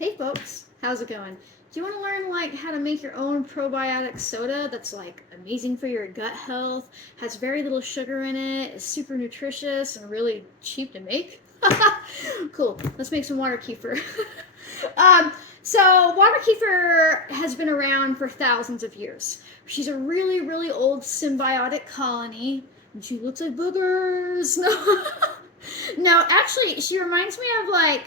Hey folks, how's it going? Do you want to learn like how to make your own probiotic soda that's like amazing for your gut health, has very little sugar in it, is super nutritious and really cheap to make? Cool. Let's make some water kefir. Water kefir has been around for thousands of years. She's a really, really old symbiotic colony, and she looks like boogers. No, no, actually, she reminds me of like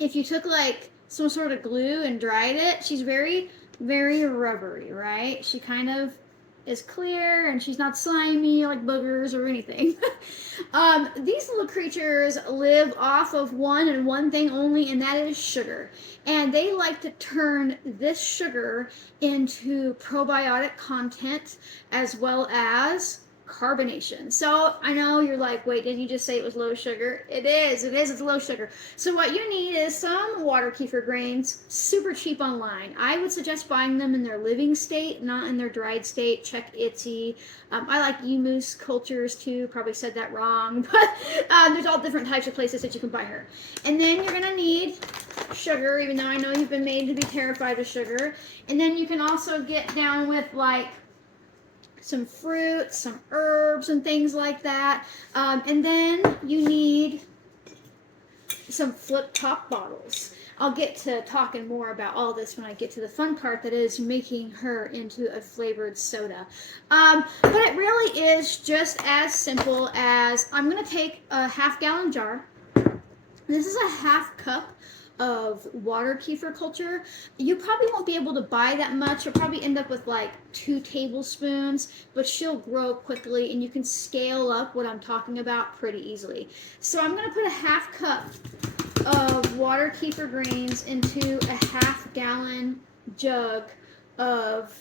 if you took like some sort of glue and dried it. She's very, very rubbery, right? She kind of is clear and she's not slimy like boogers or anything. These little creatures live off of one and one thing only, and that is sugar. And they like to turn this sugar into probiotic content as well as carbonation. So I know you're like, wait, didn't you just say it was low sugar? It's low sugar. So what you need is some water kefir grains, super cheap online. I would suggest buying them in their living state, not in their dried state. Check Etsy. I like emus cultures too, probably said that wrong, but there's all different types of places that you can buy her. And then you're gonna need sugar, even though I know you've been made to be terrified of sugar. And then you can also get down with like some fruits, some herbs, and things like that. And then you need some flip top bottles. I'll get to talking more about all this when I get to the fun part, that is making her into a flavored soda. But it really is just as simple as I'm going to take a half-gallon jar. This is a half cup of water kefir culture. You probably won't be able to buy that much. You'll probably end up with like 2 tablespoons, but she'll grow quickly and you can scale up what I'm talking about pretty easily. So I'm going to put a half cup of water kefir grains into a half-gallon jug of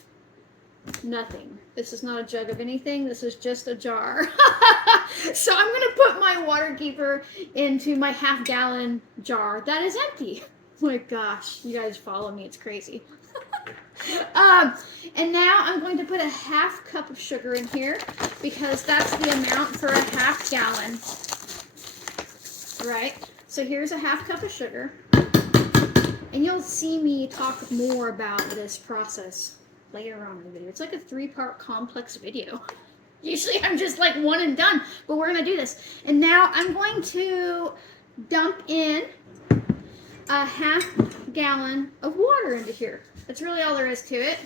nothing. This is not a jug of anything. This is just a jar. So I'm going to put my water kefir into my half-gallon jar that is empty. Oh my gosh, you guys follow me. It's crazy. And now I'm going to put a half cup of sugar in here because that's the amount for a half gallon. Right? So here's a half cup of sugar. And you'll see me talk more about this process later on in the video. It's like a 3-part complex video. Usually I'm just like one and done, but we're gonna do this. And now I'm going to dump in a half gallon of water into here. That's really all there is to it.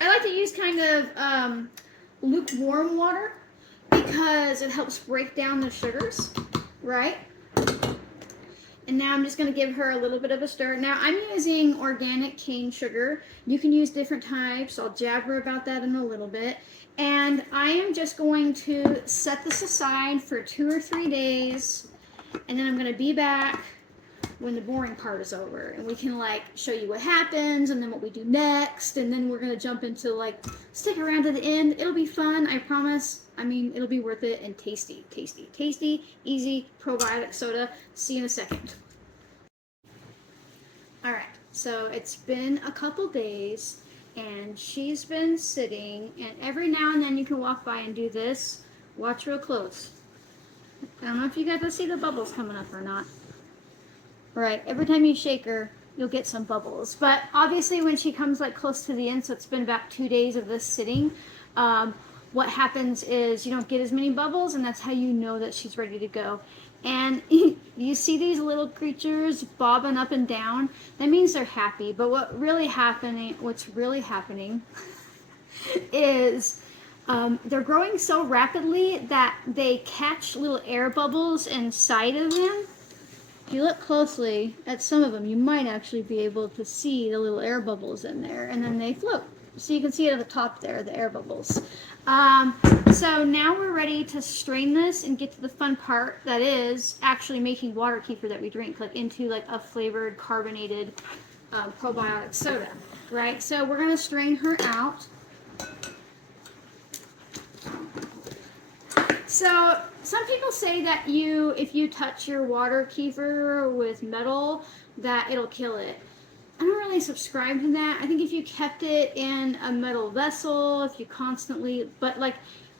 I like to use kind of lukewarm water because it helps break down the sugars, right? And now I'm just going to give her a little bit of a stir. Now I'm using organic cane sugar. You can use different types. I'll jabber about that in a little bit. And I am just going to set this aside for 2 or 3 days. And then I'm going to be back when the boring part is over. And we can like show you what happens and then what we do next. And then we're going to jump into like, stick around to the end. It'll be fun, I promise. I mean, it'll be worth it and tasty, tasty, tasty, easy probiotic soda. See you in a second. All right, so it's been a couple days and she's been sitting, and every now and then you can walk by and do this. Watch real close. I don't know if you got to see the bubbles coming up or not. All right, every time you shake her, you'll get some bubbles. But obviously when she comes like close to the end, so it's been about 2 days of this sitting, what happens is you don't get as many bubbles, and that's how you know that she's ready to go. And you see these little creatures bobbing up and down. That means they're happy. But what's really happening is they're growing so rapidly that they catch little air bubbles inside of them. If you look closely at some of them, you might actually be able to see the little air bubbles in there, and then they float. So you can see it at the top there, the air bubbles. So now we're ready to strain this and get to the fun part, that is actually making water kefir that we drink, like into like a flavored carbonated probiotic soda, right? So we're gonna strain her out. So some people say that if you touch your water kefir with metal, that it'll kill it. I don't really subscribe to that. I think if you kept it in a metal vessel, if you constantly, but like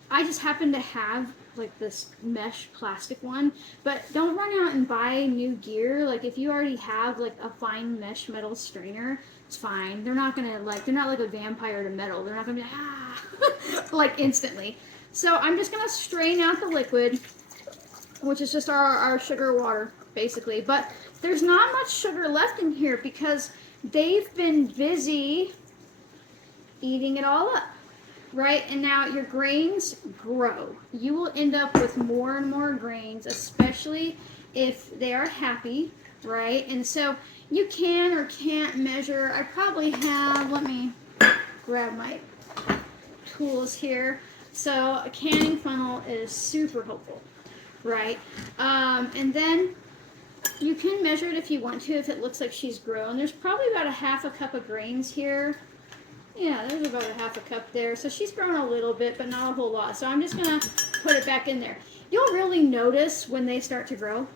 I just happen to have like this mesh plastic one, but don't run out and buy new gear. Like if you already have like a fine mesh metal strainer, it's fine. They're not gonna like, they're not like a vampire to metal. They're not gonna be like instantly. So I'm just gonna strain out the liquid, which is just our sugar water basically. But there's not much sugar left in here because they've been busy eating it all up. Right, and now your grains grow. You will end up with more and more grains, especially if they are happy, right? And so you can or can't measure. I probably have, let me grab my tools here. So a canning funnel is super helpful, right? And then you can measure it if you want to, if it looks like she's grown. There's probably about a half a cup of grains here. Yeah, there's about a half a cup there. So she's grown a little bit, but not a whole lot. So I'm just going to put it back in there. You'll really notice when they start to grow.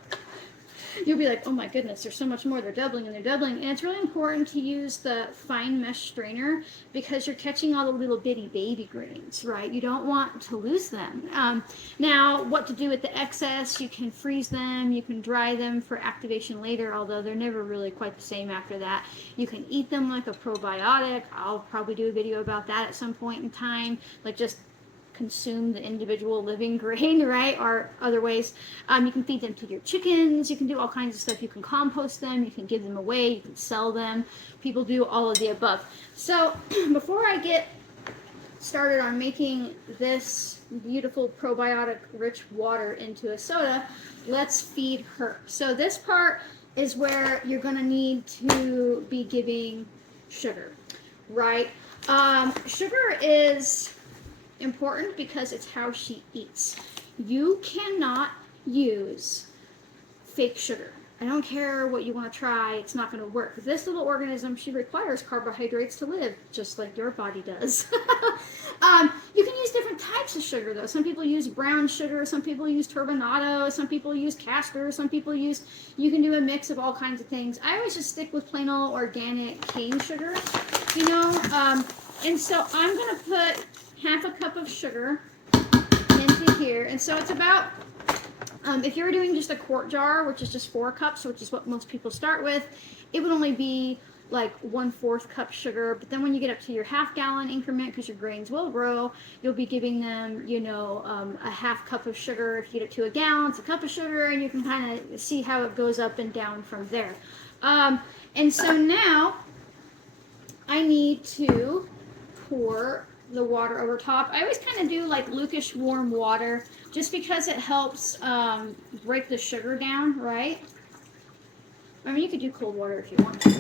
You'll be like, oh my goodness, there's so much more. They're doubling and they're doubling. And it's really important to use the fine mesh strainer because you're catching all the little bitty baby grains, right? You don't want to lose them. Now, what to do with the excess, you can freeze them, you can dry them for activation later, although they're never really quite the same after that. You can eat them like a probiotic. I'll probably do a video about that at some point in time, like just consume the individual living grain, right? Or other ways. You can feed them to your chickens. You can do all kinds of stuff. You can compost them. You can give them away. You can sell them. People do all of the above. So before I get started on making this beautiful probiotic rich water into a soda, let's feed her. So this part is where you're going to need to be giving sugar, right? Sugar is important because it's how she eats. You cannot use fake sugar. I don't care what you want to try, it's not going to work. This little organism, she requires carbohydrates to live, just like your body does. You can use different types of sugar though. Some people use brown sugar, some people use turbinado, some people use castor, some people use, you can do a mix of all kinds of things. I always just stick with plain old organic cane sugar, you know. And so I'm going to put half a cup of sugar into here. And so it's about, if you were doing just a quart jar, which is just 4 cups, which is what most people start with, it would only be like 1/4 cup sugar. But then when you get up to your half-gallon increment, because your grains will grow, you'll be giving them, you know, a half cup of sugar. If you get it to a gallon, it's a cup of sugar, and you can kind of see how it goes up and down from there. And so now I need to pour the water over top. I always kind of do like lukewarm warm water just because it helps break the sugar down, right? I mean, you could do cold water if you want to.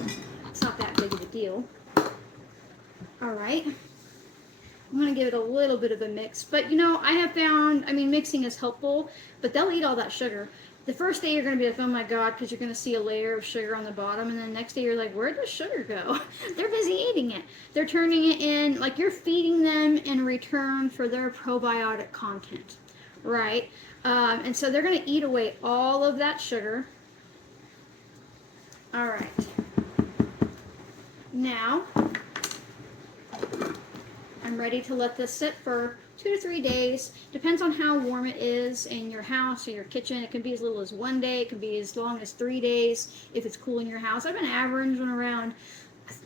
It's not that big of a deal. All right. I'm going to give it a little bit of a mix. But, you know, I have found, I mean, mixing is helpful, but they'll eat all that sugar. The first day you're going to be like, oh my God, because you're going to see a layer of sugar on the bottom. And then the next day you're like, where'd the sugar go? They're busy eating it. They're turning it in, like you're feeding them in return for their probiotic content, right? And so they're going to eat away all of that sugar. All right. Now, I'm ready to let this sit for 2 to 3 days. Depends on how warm it is in your house or your kitchen. It can be as little as 1 day. It can be as long as 3 days if it's cool in your house. I've been averaging around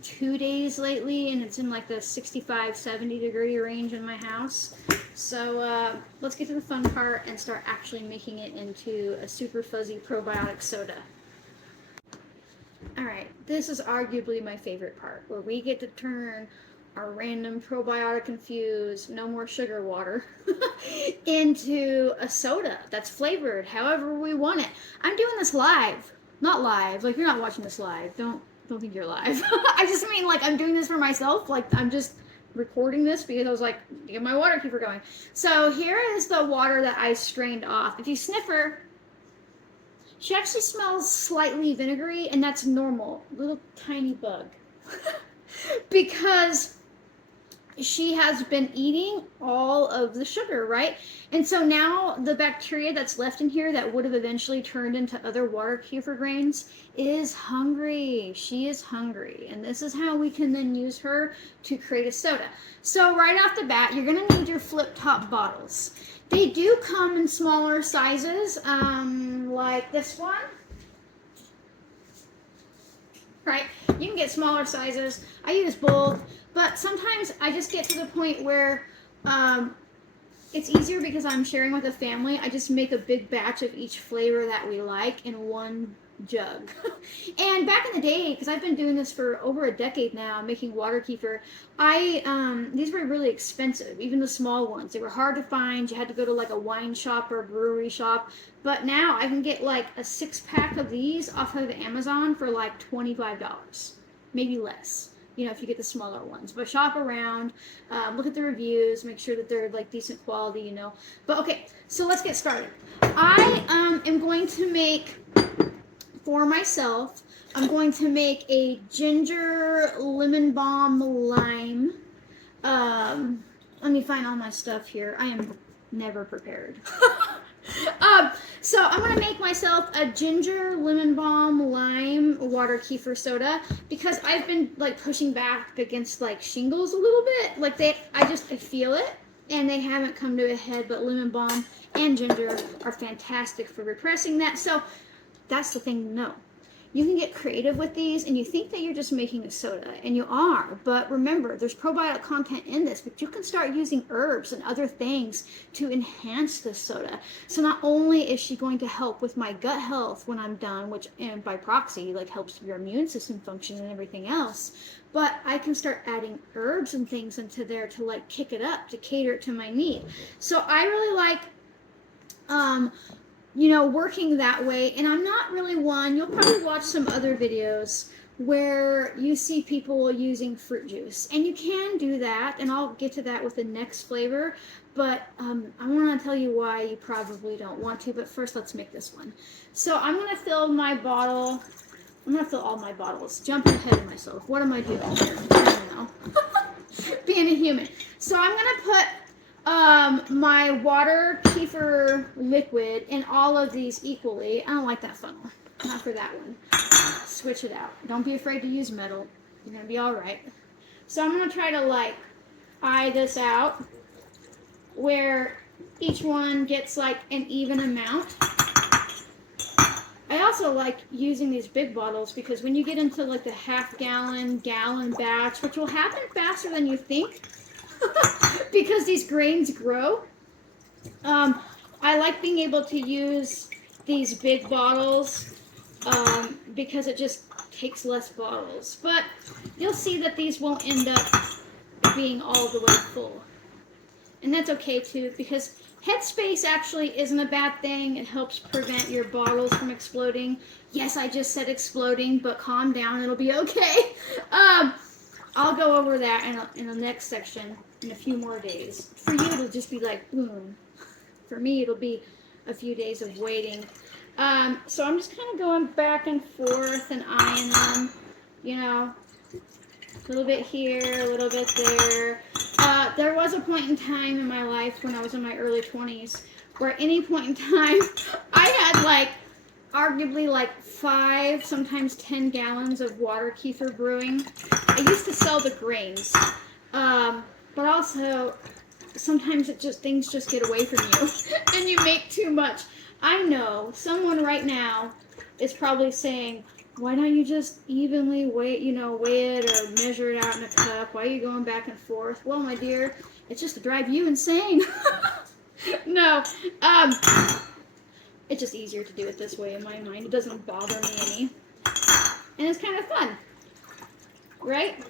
2 days lately, and it's in like the 65, 70 degree range in my house. So let's get to the fun part and start actually making it into a super fuzzy probiotic soda. All right, this is arguably my favorite part, where we get to turn our random probiotic infused, no more sugar water, into a soda that's flavored however we want it. I'm doing this live. Not live, like you're not watching this live. Don't think you're live. I just mean like I'm doing this for myself. Like I'm just recording this because I was like, get my water keeper going. So here is the water that I strained off. If you sniff her, she actually smells slightly vinegary, and that's normal. Little tiny bug. Because she has been eating all of the sugar, right? And so now the bacteria that's left in here that would have eventually turned into other water kefir grains is hungry. She is hungry. And this is how we can then use her to create a soda. So right off the bat, you're going to need your flip top bottles. They do come in smaller sizes, like this one. Right? You can get smaller sizes. I use both, but sometimes I just get to the point where it's easier because I'm sharing with a family. I just make a big batch of each flavor that we like in one jug. And back in the day, because I've been doing this for over a decade now, making water kefir, these were really expensive, even the small ones. They were hard to find. You had to go to like a wine shop or a brewery shop. But now I can get like a 6-pack of these off of Amazon for like $25, maybe less. You know, if you get the smaller ones. But shop around, look at the reviews, make sure that they're like decent quality, you know. But okay, so let's get started. I am going to make, for myself, I'm going to make a ginger lemon balm lime. Let me find all my stuff here. I am never prepared. So I'm going to make myself a ginger lemon balm lime water kefir soda because I've been like pushing back against like shingles a little bit. Like I feel it and they haven't come to a head, but lemon balm and ginger are fantastic for repressing that. So that's the thing to know. You can get creative with these and you think that you're just making a soda, and you are, but remember there's probiotic content in this, but you can start using herbs and other things to enhance this soda. So not only is she going to help with my gut health when I'm done, which and by proxy like helps your immune system function and everything else, but I can start adding herbs and things into there to like kick it up, to cater it to my need. So I really like you know, working that way. And I'm not really one, you'll probably watch some other videos where you see people using fruit juice. And you can do that, and I'll get to that with the next flavor. But I want to tell you why you probably don't want to. But first, let's make this one. So I'm going to fill my bottle. I'm going to fill all my bottles. Jumping ahead of myself. What am I doing here? I don't know. Being a human. So I'm going to put my water kefir liquid in all of these equally. I don't like that funnel. Not for that one. Switch it out. Don't be afraid to use metal. You're going to be all right. So I'm going to try to like eye this out where each one gets like an even amount. I also like using these big bottles because when you get into like the half-gallon, gallon batch, which will happen faster than you think, because these grains grow. I like being able to use these big bottles because it just takes less bottles. But you'll see that these won't end up being all the way full. And that's okay too, because headspace actually isn't a bad thing. It helps prevent your bottles from exploding. Yes, I just said exploding, but calm down, it'll be okay. I'll go over that in the next section in a few more days. For you, it'll just be like, boom. For me, it'll be a few days of waiting. So I'm just kind of going back and forth and eyeing them, you know, a little bit here, a little bit there. There was a point in time in my life when I was in my early 20s where at any point in time, I had like arguably like 5, sometimes 10 gallons of water kefir brewing. I used to sell the grains, but also sometimes things just get away from you and you make too much. I know someone right now is probably saying, why don't you just evenly weigh it or measure it out in a cup? Why are you going back and forth? Well, my dear, it's just to drive you insane. No, it's just easier to do it this way in my mind. It doesn't bother me any. And it's kind of fun. Right?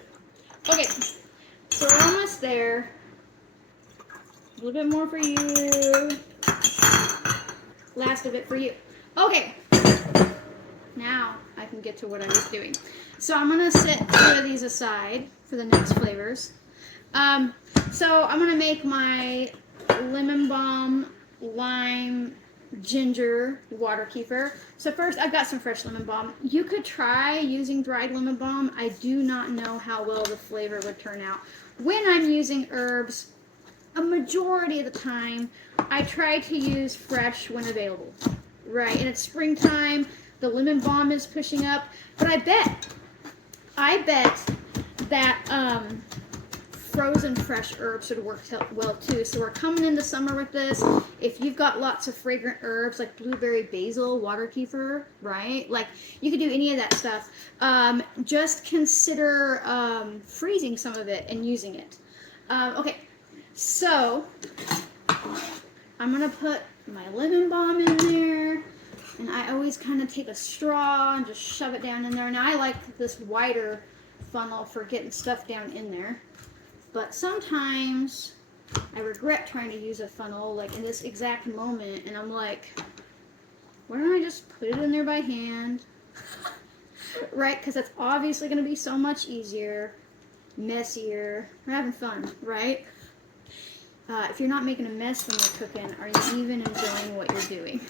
Okay. So we're almost there. A little bit more for you. Last of it for you. Okay. Now I can get to what I was doing. So I'm going to set 2 of these aside for the next flavors. So I'm going to make my lemon balm, lime, ginger water kefir. So first, I've got some fresh lemon balm. You could try using dried lemon balm. I do not know how well the flavor would turn out. When I'm using herbs, a majority of the time, I try to use fresh when available. Right, and it's springtime, the lemon balm is pushing up, but I bet that frozen fresh herbs would work well too. So we're coming into summer with this. If you've got lots of fragrant herbs like blueberry, basil, water kefir, right? Like you could do any of that stuff. Just consider freezing some of it and using it. Okay, so I'm gonna put my lemon balm in there. And I always kind of take a straw and just shove it down in there. Now I like this wider funnel for getting stuff down in there. But sometimes I regret trying to use a funnel like in this exact moment. And I'm like, why don't I just put it in there by hand? Right? Because that's obviously going to be so much easier, messier. We're having fun, right? If you're not making a mess when you're cooking, are you even enjoying what you're doing?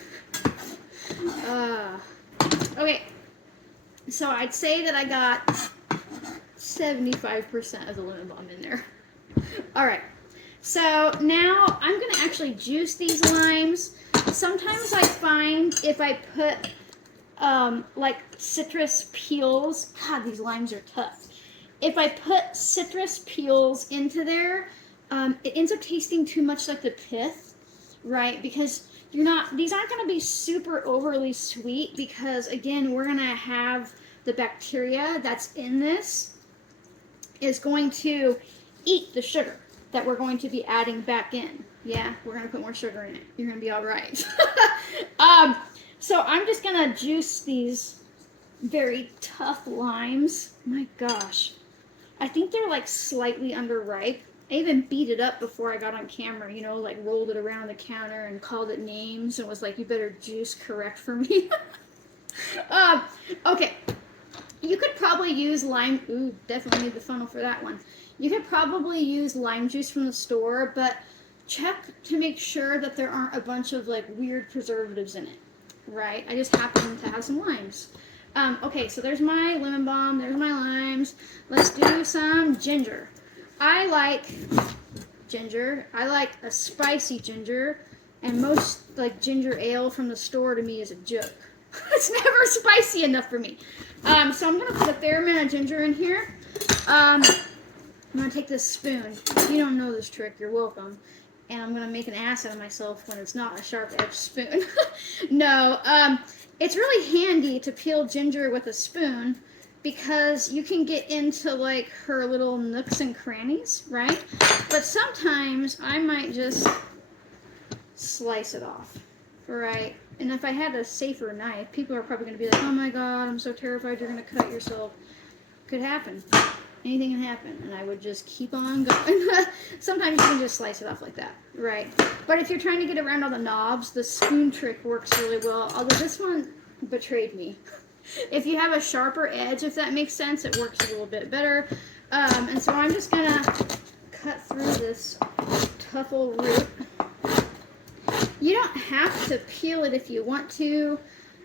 Okay, so I'd say that I got 75% of the lemon balm in there. All right, so now I'm going to actually juice these limes. Sometimes I find if I put like citrus peels, God, these limes are tough. If I put citrus peels into there, it ends up tasting too much like the pith, right? Because these aren't going to be super overly sweet because, again, we're going to have the bacteria that's in this is going to eat the sugar that we're going to be adding back in. Yeah, we're going to put more sugar in it. You're going to be all right. So I'm just going to juice these very tough limes. My gosh. I think they're like slightly underripe. I even beat it up before I got on camera, you know, like rolled it around the counter and called it names and was like, you better juice correct for me. Okay. You could probably use lime. Ooh, definitely need the funnel for that one. You could probably use lime juice from the store, but check to make sure that there aren't a bunch of like weird preservatives in it, right? I just happen to have some limes. Okay, so there's my lemon balm, there's my limes. Let's do some ginger. I like ginger. I like a spicy ginger, and most like ginger ale from the store to me is a joke. It's never spicy enough for me. So I'm gonna put a fair amount of ginger in here. I'm gonna take this spoon. If you don't know this trick, you're welcome. And I'm gonna make an ass out of myself when it's not a sharp-edged spoon. No, it's really handy to peel ginger with a spoon, because you can get into like her little nooks and crannies, right? But sometimes I might just slice it off, right? And if I had a safer knife, people are probably going to be like, oh my god, I'm so terrified you're going to cut yourself. Could happen. Anything can happen. And I would just keep on going. Sometimes you can just slice it off like that, right? But if you're trying to get around all the knobs, the spoon trick works really well, although this one betrayed me. If you have a sharper edge, if that makes sense, it works a little bit better. And so I'm just gonna cut through this tough old root. You don't have to peel it if you want to,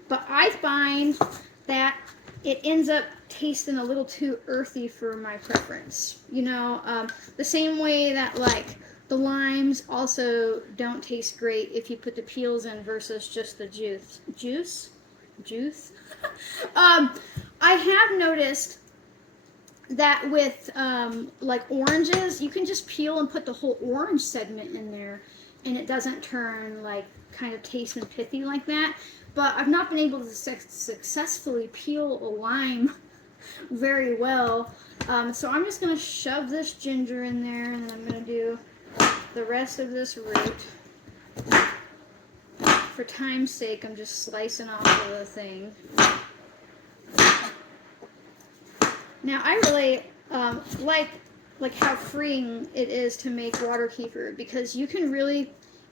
but I find that it ends up tasting a little too earthy for my preference. You know, the same way that like the limes also don't taste great if you put the peels in versus just the juice. Juice? I have noticed that with like oranges, you can just peel and put the whole orange segment in there, and it doesn't turn like kind of taste and pithy like that. But I've not been able to successfully peel a lime very well. So I'm just going to shove this ginger in there, and then I'm going to do the rest of this root. For time's sake, I'm just slicing off of the thing. Now, I really like how freeing it is to make water kefir, because you can really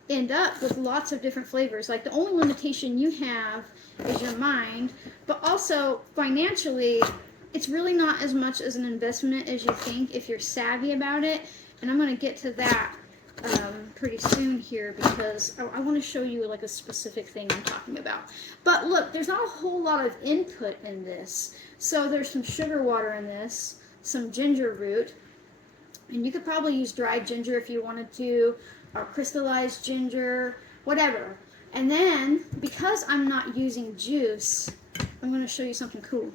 end up with lots of different flavors. Like, the only limitation you have is your mind, but also financially, it's really not as much as an investment as you think if you're savvy about it. And I'm going to get to that pretty soon here, because I want to show you like a specific thing I'm talking about. But look, there's not a whole lot of input in this. So there's some sugar water in this, some ginger root, and you could probably use dried ginger if you wanted to, or crystallized ginger, whatever. And then, because I'm not using juice, I'm going to show you something cool.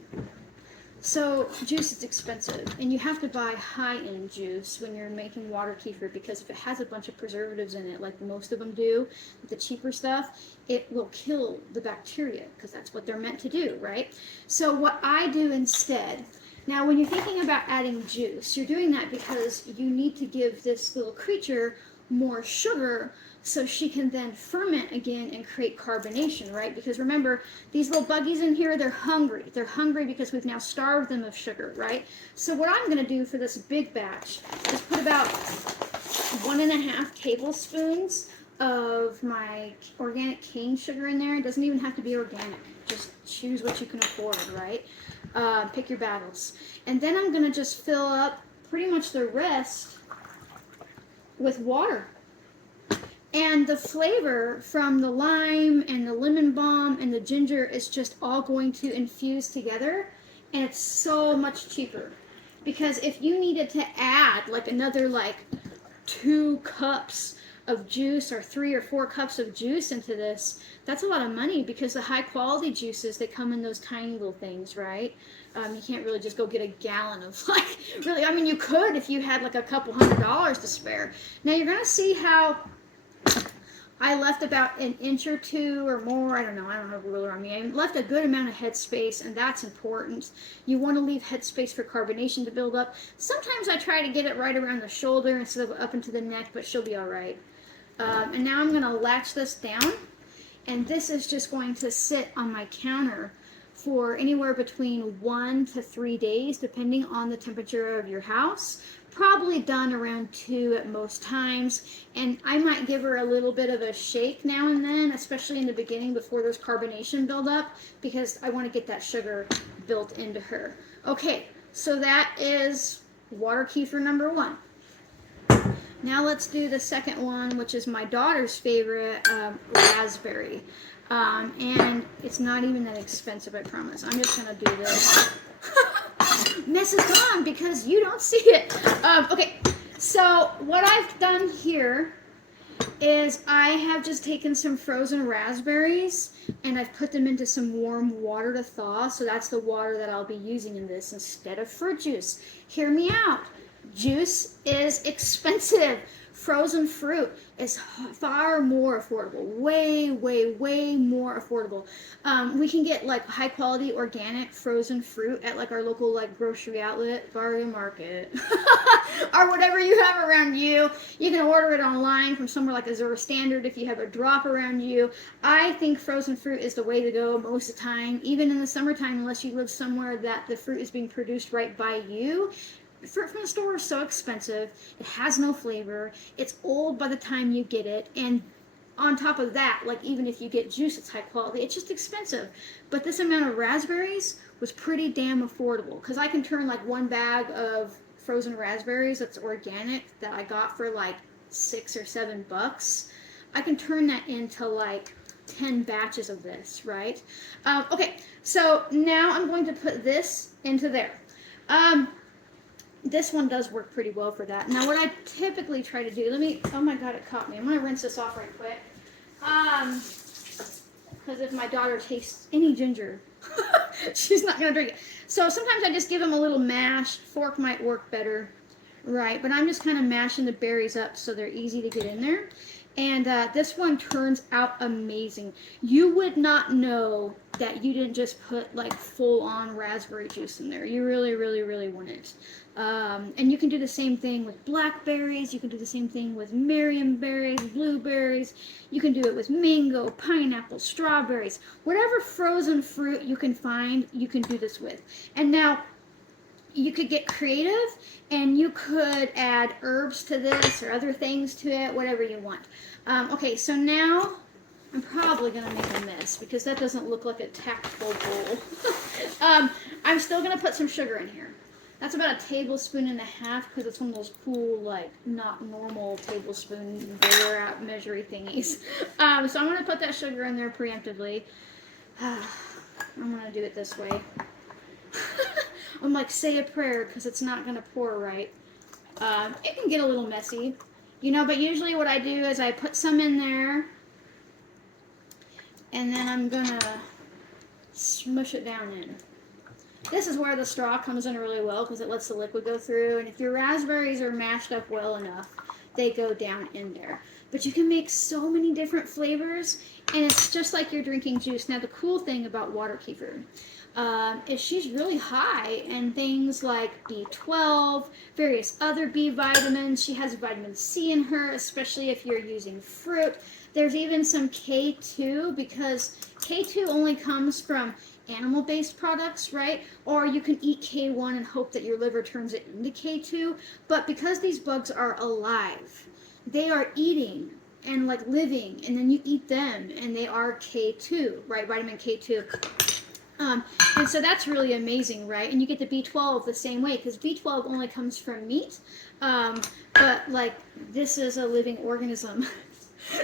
So juice is expensive, and you have to buy high-end juice when you're making water kefir, because if it has a bunch of preservatives in it, like most of them do, the cheaper stuff, it will kill the bacteria, because that's what they're meant to do, right? So what I do instead, now when you're thinking about adding juice, you're doing that because you need to give this little creature more sugar so she can then ferment again and create carbonation, right? Because remember, these little buggies in here, they're hungry. They're hungry because we've now starved them of sugar, right? So what I'm going to do for this big batch is put about 1.5 tablespoons of my organic cane sugar in there. It doesn't even have to be organic. Just choose what you can afford, right? Pick your battles. And then I'm going to just fill up pretty much the rest with water. And the flavor from the lime and the lemon balm and the ginger is just all going to infuse together, and it's so much cheaper. Because if you needed to add like another like 2 cups of juice or 3 or 4 cups of juice into this, that's a lot of money, because the high quality juices, they come in those tiny little things, right? You can't really just go get a gallon of like, really, I mean, you could if you had like a couple $100 to spare. Now you're going to see how I left about an inch or 2 or more. I don't have a ruler on me. I left a good amount of headspace, and that's important. You want to leave headspace for carbonation to build up. Sometimes I try to get it right around the shoulder instead of up into the neck, but she'll be all right. And now I'm going to latch this down, and this is just going to sit on my counter for anywhere between 1 to 3 days, depending on the temperature of your house. Probably done around 2 at most times, and I might give her a little bit of a shake now and then, especially in the beginning before there's carbonation buildup, because I want to get that sugar built into her. Okay, so that is water kefir number 1. Now let's do the second one, which is my daughter's favorite, raspberry. And it's not even that expensive, I promise. I'm just going to do this. Mess is gone because you don't see it. Okay, so what I've done here is I have just taken some frozen raspberries and I've put them into some warm water to thaw. So that's the water that I'll be using in this instead of fruit juice. Hear me out. Juice is expensive. Frozen fruit is far more affordable. Way, way, way more affordable. We can get like high quality organic frozen fruit at like our local like grocery outlet, bargain market, or whatever you have around you. You can order it online from somewhere like a Zero Standard if you have a drop around you. I think frozen fruit is the way to go most of the time, even in the summertime, unless you live somewhere that the fruit is being produced right by you. Fruit from the store is so expensive. It has no flavor. It's old by the time you get it. And on top of that, like even if you get juice, it's high quality. It's just expensive. But this amount of raspberries was pretty damn affordable, because I can turn like 1 bag of frozen raspberries that's organic that I got for like $6 or $7. I can turn that into like 10 batches of this, right? Okay, so now I'm going to put this into there. This one does work pretty well for that. Now, what I typically try to do, oh my God, it caught me. I'm going to rinse this off right quick. Because if my daughter tastes any ginger, she's not going to drink it. So sometimes I just give them a little mash. Fork might work better, right? But I'm just kind of mashing the berries up so they're easy to get in there. And this one turns out amazing. You would not know that you didn't just put like full-on raspberry juice in there. You really, really, really want it. And you can do the same thing with blackberries. You can do the same thing with marionberries, blueberries. You can do it with mango, pineapple, strawberries. Whatever frozen fruit you can find, you can do this with. And now, you could get creative, and you could add herbs to this or other things to it, whatever you want. Okay, so now I'm probably going to make a mess because that doesn't look like a tactful bowl. I'm still going to put some sugar in here. That's about 1.5 tablespoons because it's one of those cool, like, not normal tablespoon wear out measuring thingies. So I'm going to put that sugar in there preemptively. I'm going to do it this way. I'm like, say a prayer because it's not going to pour right. It can get a little messy, you know, but usually what I do is I put some in there and then I'm going to smush it down in. This is where the straw comes in really well because it lets the liquid go through. And if your raspberries are mashed up well enough, they go down in there. But you can make so many different flavors, and it's just like you're drinking juice. Now, the cool thing about water kefir is she's really high in things like B12, various other B vitamins. She has vitamin C in her, especially if you're using fruit. There's even some K2 because K2 only comes from animal-based products, right? Or you can eat K1 and hope that your liver turns it into K2. But because these bugs are alive, they are eating and like living, and then you eat them, and they are K2, right? Vitamin K2. And so that's really amazing, right? And you get the B12 the same way because B12 only comes from meat, but like this is a living organism,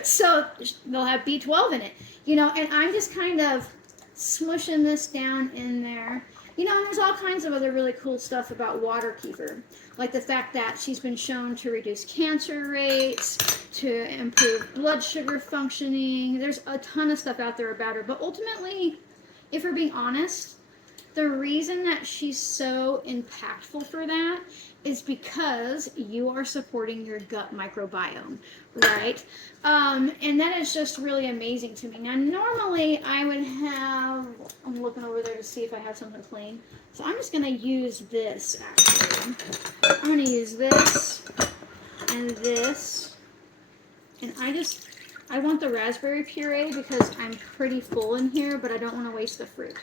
so they'll have B12 in it, you know. And I'm just kind of smushing this down in there, you know. And there's all kinds of other really cool stuff about water kefir, like the fact that she's been shown to reduce cancer rates, to improve blood sugar functioning. There's a ton of stuff out there about her, but ultimately, if we're being honest, the reason that she's so impactful for that is because you are supporting your gut microbiome, right? And that is just really amazing to me. Now, normally I would have, I'm looking over there to see if I have something clean. So I'm just going to use this, actually. I'm going to use this and this. And I want the raspberry puree because I'm pretty full in here, but I don't want to waste the fruit,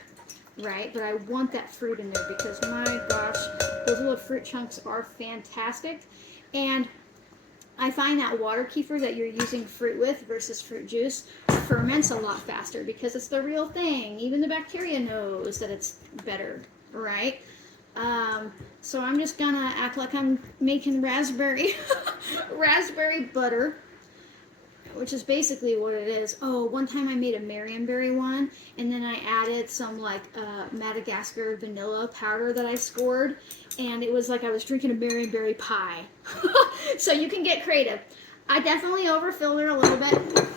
right? But I want that fruit in there because, my gosh, those little fruit chunks are fantastic. And I find that water kefir that you're using fruit with versus fruit juice ferments a lot faster because it's the real thing. Even the bacteria knows that it's better, right? So I'm just gonna act like I'm making raspberry butter, which is basically what it is. Oh, one time I made a Marionberry one, and then I added some like Madagascar vanilla powder that I scored, and it was like I was drinking a Marionberry pie. So you can get creative. I definitely overfilled it a little bit.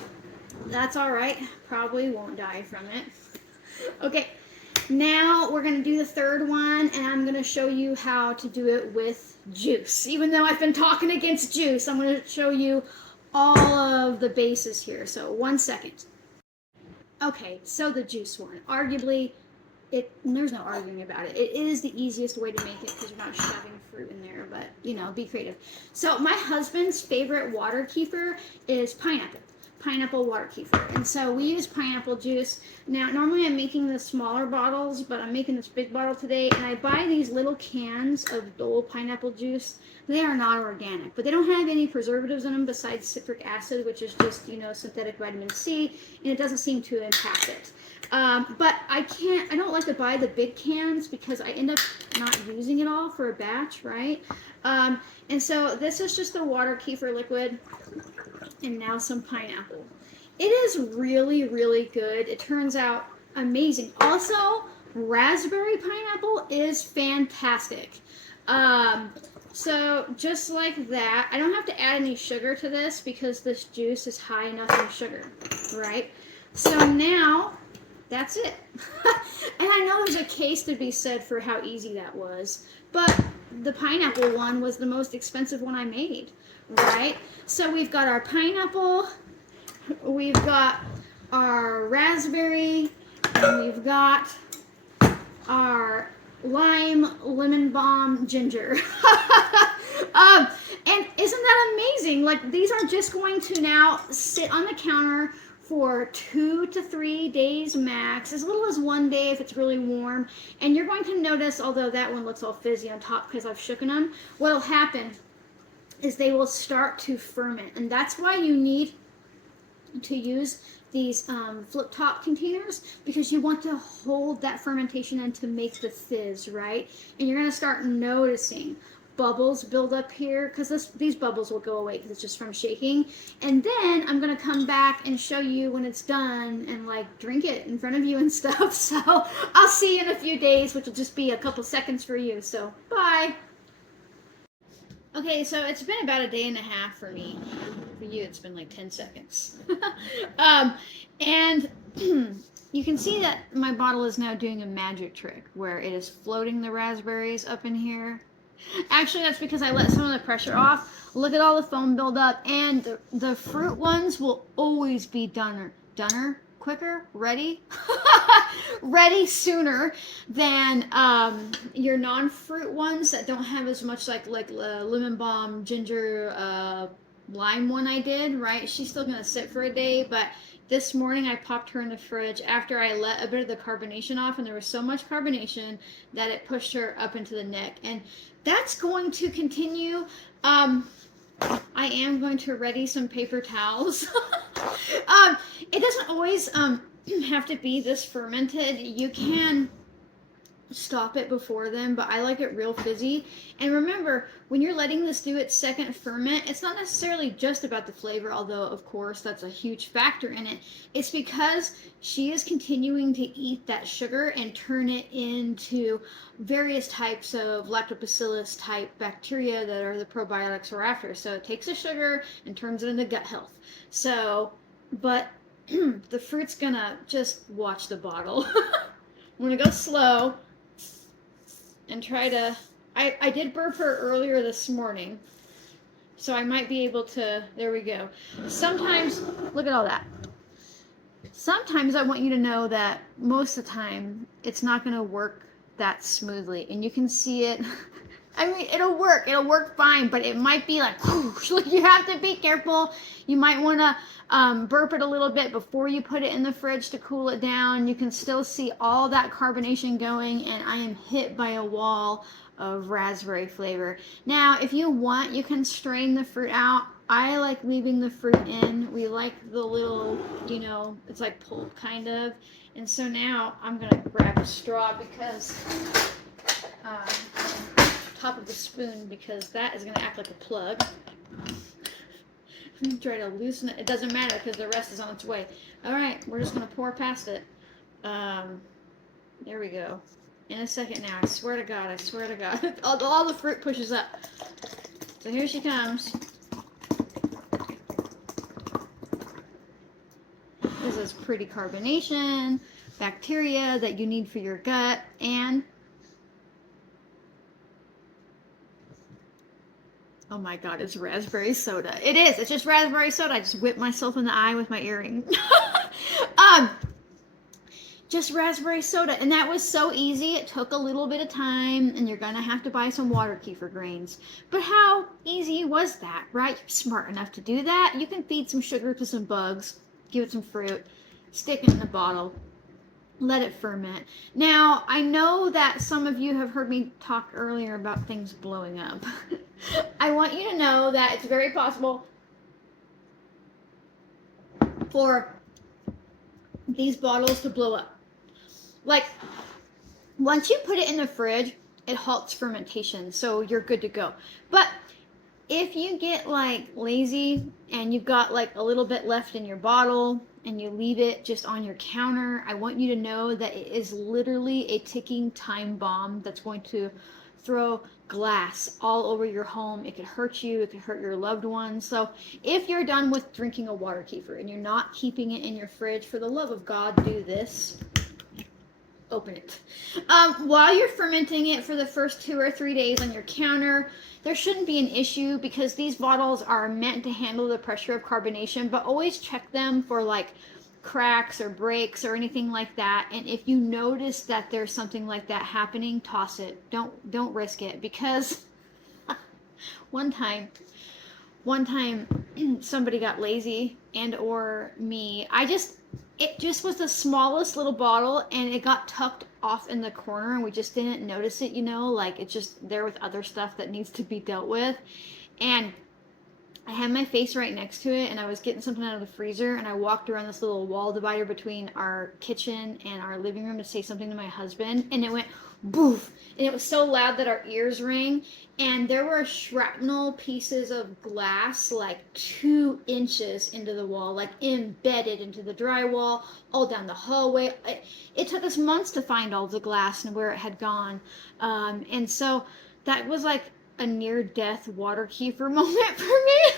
That's all right. Probably won't die from it. Okay, now we're going to do the third one, and I'm going to show you how to do it with juice. Even though I've been talking against juice, I'm going to show you all of the bases here. So 1 second. Okay, so the juice one. Arguably, there's no arguing about it. It is the easiest way to make it because you're not shoving fruit in there, but, you know, be creative. So my husband's favorite water kefir is pineapple water kefir. And so we use pineapple juice. Now, normally I'm making the smaller bottles, but I'm making this big bottle today, and I buy these little cans of Dole pineapple juice. They are not organic, but they don't have any preservatives in them besides citric acid, which is just, you know, synthetic vitamin C, and it doesn't seem to impact it. But I don't like to buy the big cans because I end up not using it all for a batch, right? And so this is just the water kefir liquid, and now some pineapple. It is really, really good. It turns out amazing. Also, raspberry pineapple is fantastic. So just like that, I don't have to add any sugar to this because this juice is high enough in sugar, right? So now, that's it. And I know there's a case to be said for how easy that was, but the pineapple one was the most expensive one I made, right? So we've got our pineapple, we've got our raspberry, and we've got our lime, lemon balm, ginger. And isn't that amazing? Like, these are just going to now sit on the counter for 2 to 3 days max, as little as 1 day if it's really warm. And you're going to notice, although that one looks all fizzy on top because I've shooken them, what'll happen is they will start to ferment. And that's why you need to use these flip top containers, because you want to hold that fermentation in to make the fizz, right? And you're going to start noticing bubbles build up here, because these bubbles will go away because it's just from shaking. And then I'm going to come back and show you when it's done and like drink it in front of you and stuff. So I'll see you in a few days, which will just be a couple seconds for you. So bye. Okay, so it's been about a day and a half for me. For you, it's been like 10 seconds. And you can see that my bottle is now doing a magic trick where it is floating the raspberries up in here. Actually, that's because I let some of the pressure off. Look at all the foam buildup, and the fruit ones will always be quicker, ready, ready sooner than your non-fruit ones that don't have as much like lemon balm, ginger, lime one I did, right? She's still gonna sit for a day, but this morning I popped her in the fridge after I let a bit of the carbonation off, and there was so much carbonation that it pushed her up into the neck, and that's going to continue. I am going to ready some paper towels. It doesn't always have to be this fermented. You can stop it before then, but I like it real fizzy. And remember, when you're letting this do its second ferment, it's not necessarily just about the flavor, although of course that's a huge factor in it. It's because she is continuing to eat that sugar and turn it into various types of lactobacillus type bacteria that are the probiotics we're after. So it takes the sugar and turns it into gut health. So, but the fruit's gonna just watch the bottle. I'm gonna go slow and try to, I did burp her earlier this morning, so I might be able to, there we go. Sometimes, look at all that. Sometimes I want you to know that most of the time it's not going to work that smoothly, and you can see it. I mean, it'll work fine, but it might be like, whoosh, you have to be careful. You might want to burp it a little bit before you put it in the fridge to cool it down. You can still see all that carbonation going, and I am hit by a wall of raspberry flavor. Now, if you want, you can strain the fruit out. I like leaving the fruit in. We like the little, you know, it's like pulp kind of. And so now I'm going to grab a straw because top of the spoon, because that is going to act like a plug. I'm going to try to loosen it. It doesn't matter because the rest is on its way. All right, we're just going to pour past it. There we go. In a second now. I swear to God. I swear to God. all the fruit pushes up. So here she comes. This is pretty carbonation, bacteria that you need for your gut, and oh my God, it's raspberry soda. It is. It's just raspberry soda. I just whipped myself in the eye with my earring. Just raspberry soda. And that was so easy. It took a little bit of time, and you're going to have to buy some water kefir grains. But how easy was that, right? You're smart enough to do that. You can feed some sugar to some bugs, give it some fruit, stick it in a bottle, let it ferment. Now, I know that some of you have heard me talk earlier about things blowing up. I want you to know that it's very possible for these bottles to blow up. Like, once you put it in the fridge, it halts fermentation, so you're good to go. But if you get like lazy and you've got like a little bit left in your bottle and you leave it just on your counter, I want you to know that it is literally a ticking time bomb that's going to throw glass all over your home. It could hurt you, it could hurt your loved ones. So if you're done with drinking a water kefir and you're not keeping it in your fridge, for the love of God, do this. Open it. While you're fermenting it for the first 2 or 3 days on your counter, there shouldn't be an issue because these bottles are meant to handle the pressure of carbonation, but always check them for like cracks or breaks or anything like that. And if you notice that there's something like that happening, toss it. Don't risk it, because one time somebody got lazy, and or me. It just was the smallest little bottle, and it got tucked off in the corner, and we just didn't notice it, you know, like it's just there with other stuff that needs to be dealt with. And I had my face right next to it, and I was getting something out of the freezer, and I walked around this little wall divider between our kitchen and our living room to say something to my husband, and it went boof, and it was so loud that our ears rang, and there were shrapnel pieces of glass like 2 inches into the wall, like embedded into the drywall, all down the hallway. It took us months to find all the glass and where it had gone, and so that was like a near-death water kefir moment for me.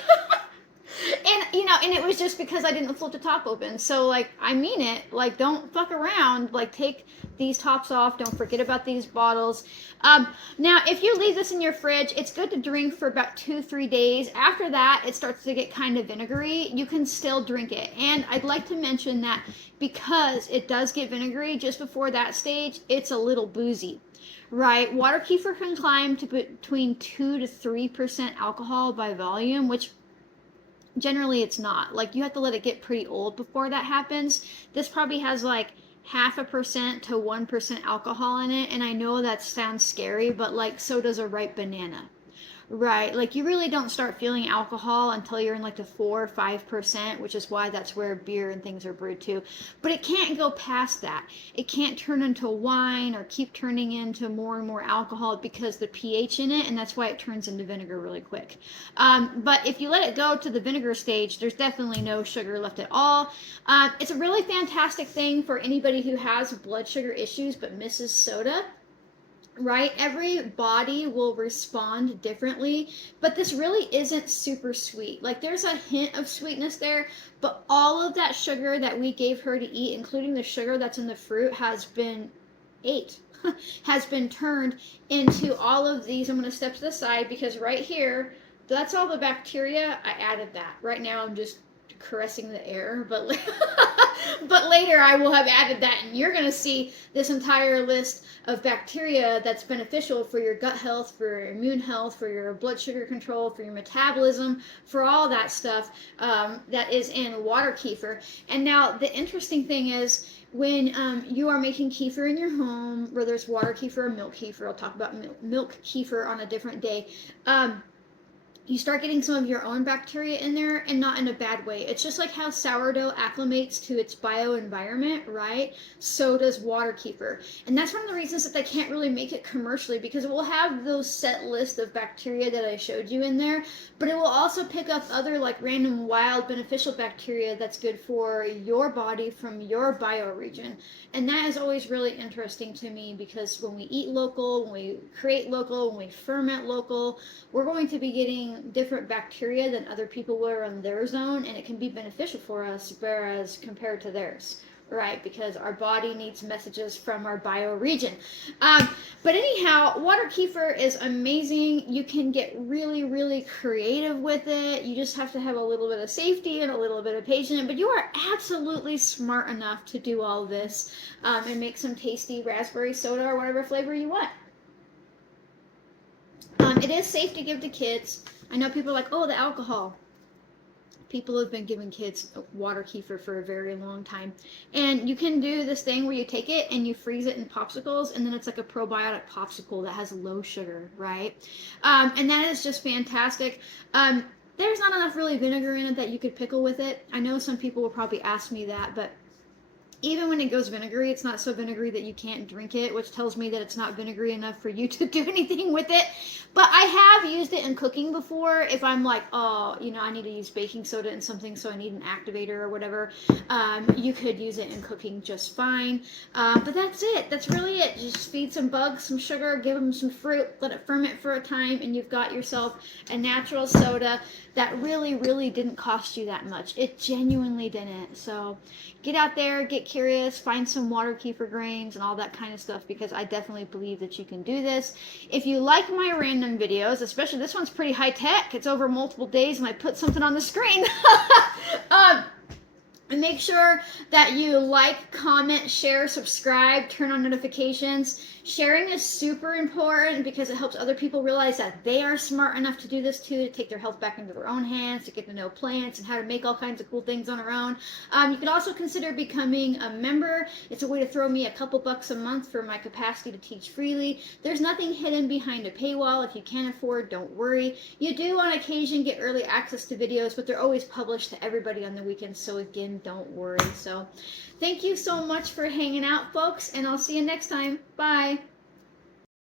And you know, and it was just because I didn't flip the top open. So like, I mean it. Like, don't fuck around. Like, take these tops off. Don't forget about these bottles. Now, if you leave this in your fridge, it's good to drink for about 2-3 days. After that, it starts to get kind of vinegary. You can still drink it. And I'd like to mention that because it does get vinegary, just before that stage, it's a little boozy. Right, water kefir can climb to between 2 to 3% alcohol by volume, which generally it's not. Like, you have to let it get pretty old before that happens. This probably has like 0.5% to 1% alcohol in it, and I know that sounds scary, but like, so does a ripe banana. Right, like, you really don't start feeling alcohol until you're in like the 4 or 5%, which is why that's where beer and things are brewed too. But it can't go past that. It can't turn into wine or keep turning into more and more alcohol because the pH in it, and that's why it turns into vinegar really quick. But if you let it go to the vinegar stage, there's definitely no sugar left at all. It's a really fantastic thing for anybody who has blood sugar issues but misses soda. Right, every body will respond differently, but this really isn't super sweet. Like, there's a hint of sweetness there, but all of that sugar that we gave her to eat, including the sugar that's in the fruit, has been ate has been turned into all of these. I'm going to step to the side because right here, that's all the bacteria. I added that. Right now I'm just caressing the air, but but later I will have added that, and you're going to see this entire list of bacteria that's beneficial for your gut health, for your immune health, for your blood sugar control, for your metabolism, for all that stuff that is in water kefir. And now the interesting thing is, when you are making kefir in your home, whether it's water kefir or milk kefir, I'll talk about milk kefir on a different day, you start getting some of your own bacteria in there, and not in a bad way. It's just like how sourdough acclimates to its bioenvironment, right? So does water kefir. And that's one of the reasons that they can't really make it commercially, because it will have those set list of bacteria that I showed you in there, but it will also pick up other like random wild beneficial bacteria that's good for your body from your bioregion. And that is always really interesting to me, because when we eat local, when we create local, when we ferment local, we're going to be getting different bacteria than other people were on their zone, and it can be beneficial for us, whereas compared to theirs, right? Because our body needs messages from our bioregion. But anyhow, water kefir is amazing. You can get really, really creative with it. You just have to have a little bit of safety and a little bit of patience, but you are absolutely smart enough to do all this and make some tasty raspberry soda or whatever flavor you want. It is safe to give to kids. I know people are like, oh, the alcohol. People have been giving kids water kefir for a very long time. And you can do this thing where you take it and you freeze it in popsicles, and then it's like a probiotic popsicle that has low sugar, right? And that is just fantastic. There's not enough really vinegar in it that you could pickle with it. I know some people will probably ask me that, but even when it goes vinegary, it's not so vinegary that you can't drink it, which tells me that it's not vinegary enough for you to do anything with it. But I have used it in cooking before. If I'm like, oh, you know, I need to use baking soda in something, so I need an activator or whatever, you could use it in cooking just fine. But that's it. That's really it. Just feed some bugs some sugar, give them some fruit, let it ferment for a time, and you've got yourself a natural soda that really, really didn't cost you that much. It genuinely didn't. So get out there, get curious, find some water kefir grains and all that kind of stuff, because I definitely believe that you can do this. If you like my random videos, especially this one's pretty high tech, it's over multiple days and I put something on the screen. And make sure that you like, comment, share, subscribe, turn on notifications. Sharing is super important because it helps other people realize that they are smart enough to do this too, to take their health back into their own hands, to get to know plants and how to make all kinds of cool things on their own. You can also consider becoming a member. It's a way to throw me a couple bucks a month for my capacity to teach freely. There's nothing hidden behind a paywall. If you can't afford, don't worry. You do on occasion get early access to videos, but they're always published to everybody on the weekends, so again, don't worry. So thank you so much for hanging out, folks, and I'll see you next time. Bye.